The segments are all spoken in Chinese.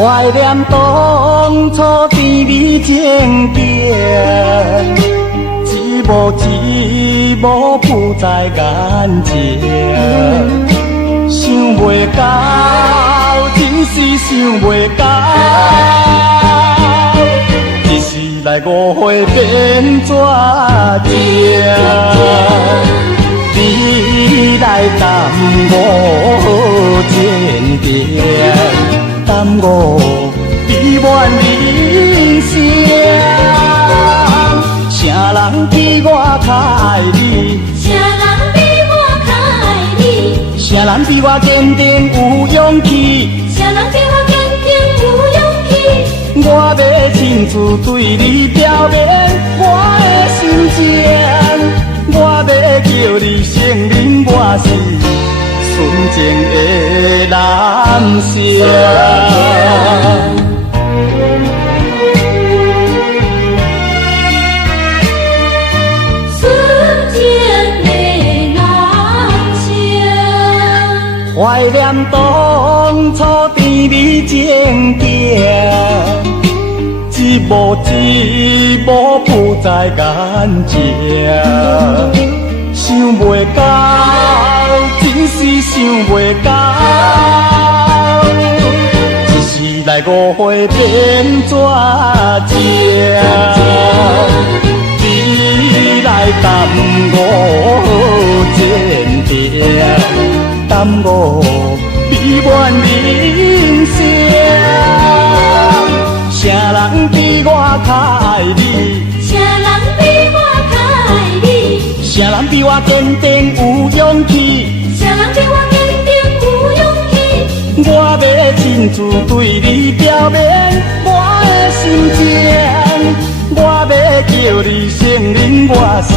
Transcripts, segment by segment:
怀念当初甜蜜情景，一幕一幕浮在眼前，想袂到，真是想袂到，一时来误会变怎情？你来耽误前程。耽误美满人生，啥人比我较爱你？啥人比我较爱你？啥人比我坚定有勇气？啥人比我坚定有勇气？我要亲自对你表明我的心情，我要叫你承认我是纯情的男性。纯情的男性，怀念当初甜蜜情景，一幕一幕浮在眼前，想袂到。真是想袂到，一时来误会变怎情？你来耽误前程，耽误美满人生。啥人比我较爱你？啥人比我较爱你？啥人比我坚定有勇气？啥人比我坚定有勇气？我要亲自对你表明我的心情，我要叫你承认我是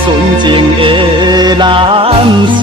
纯情的男性。